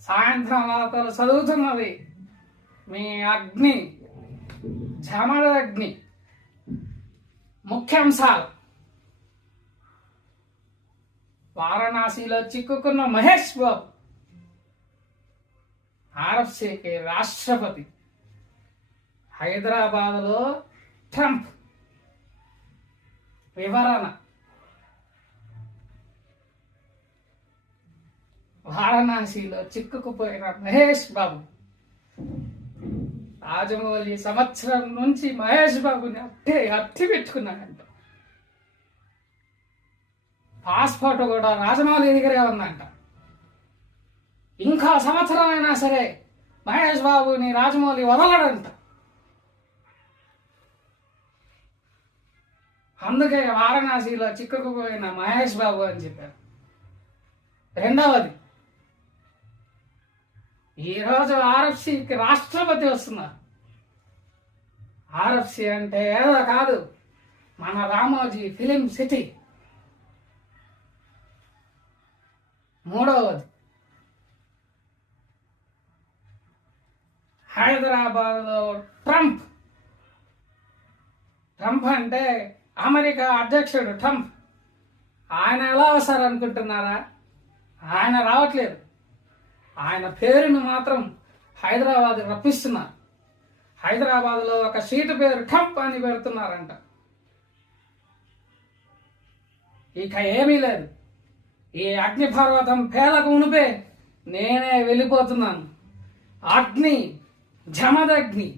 సాయంత్రం వార్తలు చదువుతున్నది మీ అగ్ని, జమదగ్ని. ముఖ్యాంశాలు: వారణాసిలో చిక్కుకున్న మహేష్ బాబు ఆర్ఎఫ్సికి రాష్ట్రపతి. హైదరాబాద్లో ట్రంప్ వివరణ. వారణాసిలో చిక్కుకుపోయిన మహేష్ బాబు. రాజమౌళి సంవత్సరం నుంచి మహేష్ బాబుని అట్టి పెట్టుకున్నాడంట. పాస్పోర్ట్ కూడా రాజమౌళి దగ్గరే ఉందంట. ఇంకా సంవత్సరం అయినా సరే మహేష్ బాబుని రాజమౌళి వదలడంట. అందుకే వారణాసిలో చిక్కుకుపోయిన మహేష్ బాబు అని చెప్పారు. రెండవది, ఈరోజు ఆర్ఎఫ్సికి రాష్ట్రపతి వస్తున్నారు. ఆర్ఎఫ్సి అంటే ఏదో కాదు, మన రామోజీ ఫిలిం సిటీ. మూడవది, హైదరాబాద్లో ట్రంప్. ట్రంప్ అంటే అమెరికా అధ్యక్షుడు ట్రంప్. ఆయన ఎలా వస్తారు అనుకుంటున్నారా? ఆయన రావట్లేదు. ఆయన పేరును మాత్రం హైదరాబాద్ రప్పిస్తున్నారు. హైదరాబాద్లో ఒక సీటు పేరు ట్రంప్ అని పెడుతున్నారంట. ఇక ఏమీ లేదు. ఈ అగ్నిపర్వతం పేలకు మునిపే నేనే వెళ్ళిపోతున్నాను. అగ్ని, జమదగ్ని.